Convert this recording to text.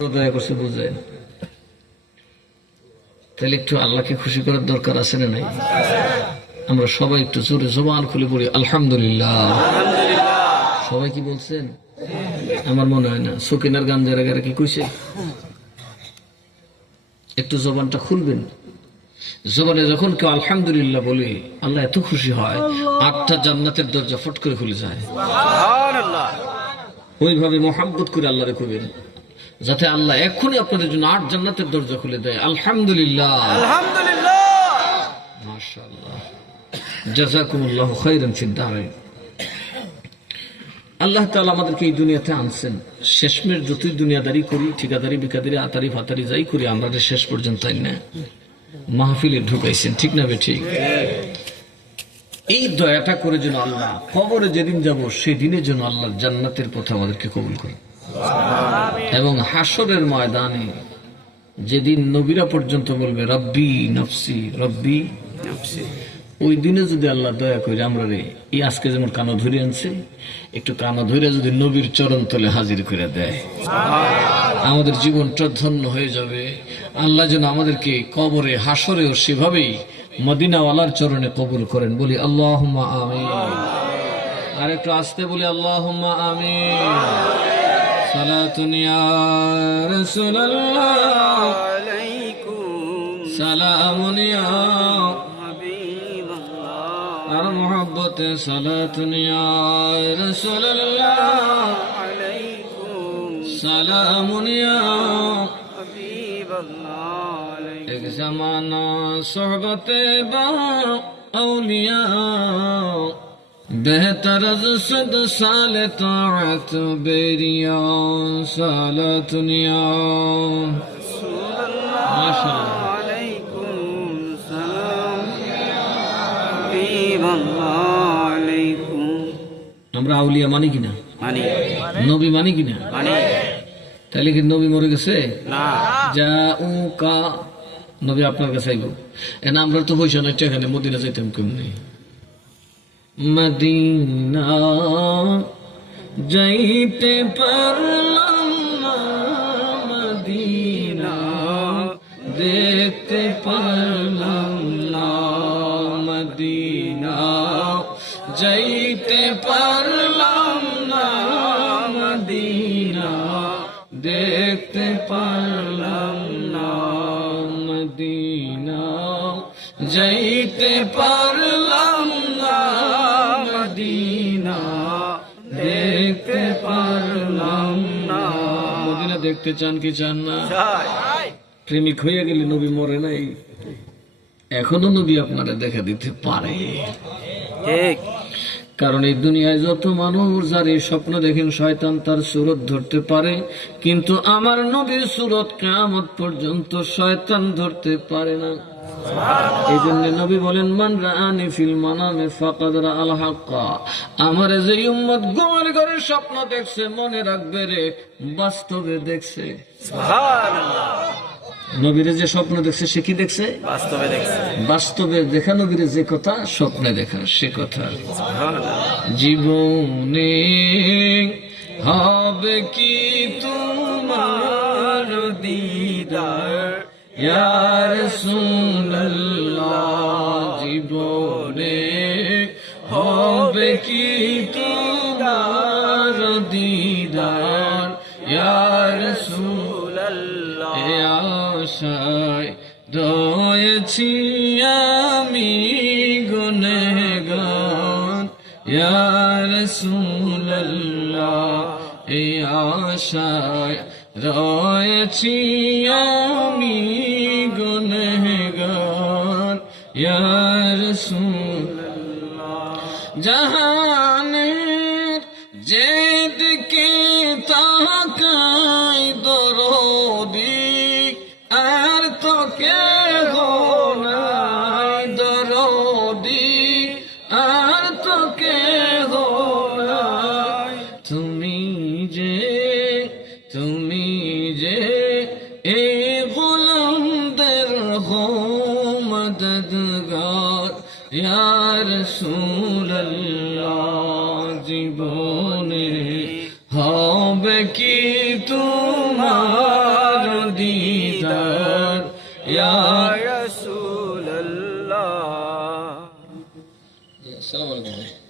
দয়া করছে বুঝেন, তাহলে একটু আল্লাহকে খুশি করার দরকার আছে না নাই? আমরা সবাই একটু জোরে জবান খুলে পড়ি আলহামদুলিল্লাহ। সবাই কি বলছেন? আমার মনে হয় না সকিনার গান যারা যারা কি কইছে, একটু জবানটা খুলবেন। জবানে যখন কেউ আলহামদুলিল্লাহ বলে আল্লাহ এত খুশি হয়, 8টা জান্নাতের দরজা ফট করে খুলে যায়। ওইভাবে মোহাম্মত করে আল্লাহরে কইবেন যাতে আল্লাহ এখনই আপনাদের জন্য 8 জান্নাতের দরজা খুলে দেয়। আলহামদুলিল্লাহ, আলহামদুলিল্লাহ, মাশাআল্লাহ, জাযাকুমুল্লাহু খাইরান ফিদ দারাইন। আল্লাহ তাআলা আমাদেরকে এই দুনিয়াতে আনছেন, শেষমেশ যতই দুনিয়াদারি করি, ঠিকাদারি বিকাদারি আতারি ফাতারি যাই করি, আমরা শেষ পর্যন্ত না মাহফিলে ঢুকাইছেন, ঠিক না ঠিক? এই দয়াটা করে যেন আল্লাহ কবরে যেদিন যাব সেদিনের জন্য আল্লাহর জান্নাতের পথে আমাদেরকে কবুল করে, এবং হাসরের ময়দানে যেদিন নবীরা পর্যন্ত বলবে রব্বি নফসি রব্বি নফসি, ওই দিনে যদি আল্লাহ দয়া করে আমরা রে এই আজকে যেমন কানো ধরে আনছে, একটু কানো ধরে যদি নবীর চরণ তলে হাজির করে দেয়, আমাদের জীবনটা ধন্য হয়ে যাবে। আল্লাহ যেন আমাদেরকে কবরে হাসরেও সেভাবেই মদিনাওয়ালার চরণে কবুল করেন। বলি আল্লাহুম্মা আমিন। আর একটু আসতে বলি আল্লাহুম্মা আমিন। সালাতুন ইয়া রাসূলুল্লাহ আলাইকুম সালামুন ইয়া হাবিবাল্লাহ আর মুহাব্বতে সালাতুন ইয়া রাসূলুল্লাহ আলাইকুম সালামুন ইয়া হাবিবাল্লাহ। এক জামানা সোহবতে বা আউলিয়া बेहतर सद साल ताअत बेरिया सालतुनिया माशाअल्लाह अलैकुम सलाम अलैकुम। আমরা আউলিয়া মানি কিনা? মানি। নবী মানি কিনা? মানি। তাহলে কি নবী মরে গেছে? না। জাউকা নবী আপনার কাছে আইব, এনা আমরা তো পয়সা নাই, এখানে মদিনা যাইতাম কেমনে? মদিনা যাইতে পারলাম না, মদিনা দেখতে পারলাম না, মদিনা যাইতে পারলাম না, মদিনা দেখতে পারলাম না, মদিনা যাইতে পারলাম না, মদিনা দেখতে পারলাম না। মদিনা দেখতে চান কি চান না? প্রেমিক হয়ে গেলে নবী মরে নাই, এখনো নবী আপনারা দেখা দিতে পারে। ঠিক, কারণ এই দুনিয়ায় যত মানুষ যার এই স্বপ্ন দেখেন শয়তান তার সুরত ধরতে পারে, কিন্তু আমার নবীর সুরত কিয়ামত পর্যন্ত শয়তান ধরতে পারে না। এই জন্য নবী বলেন মান রাআনি ফিল মানামে ফাকাদ রাআল হাক্কা, আমার যে উম্মত ঘুমের ঘরে স্বপ্ন দেখছে মনে রাখবে রে বাস্তবে দেখছে। সুবহানাল্লাহ। নবীরে যে স্বপ্ন দেখছে সে কি দেখছে? বাস্তবে দেখছে। বাস্তবে দেখা নবীরে যে কথা স্বপ্নে দেখা সে কথা। জীবনে হবে কি তোমার দিদার ইয়া রাসূলুল্লাহ, জীবনে হবে কি তোমার দিদার ইয়া রাসূলুল্লাহ, এ আশায় রয়েছি আমি গুনাহগার ইয়া রাসূলুল্লাহ, এ আশায় রয়েছি আমি গুনাহগার ইয়া রাসূলুল্লাহ। জাহানের যেদিকে তাকাই দরদি আর তো কেহ নাই, দরদি আর তো কেহ নাই, তুমি যে এ গোলামদের হো মদদগার ইয়া রাসূলুল্লাহ, জীবনে হবে কি তোমার दीदार या रसूल अल्लाह। अस्सलाम वालेकुम।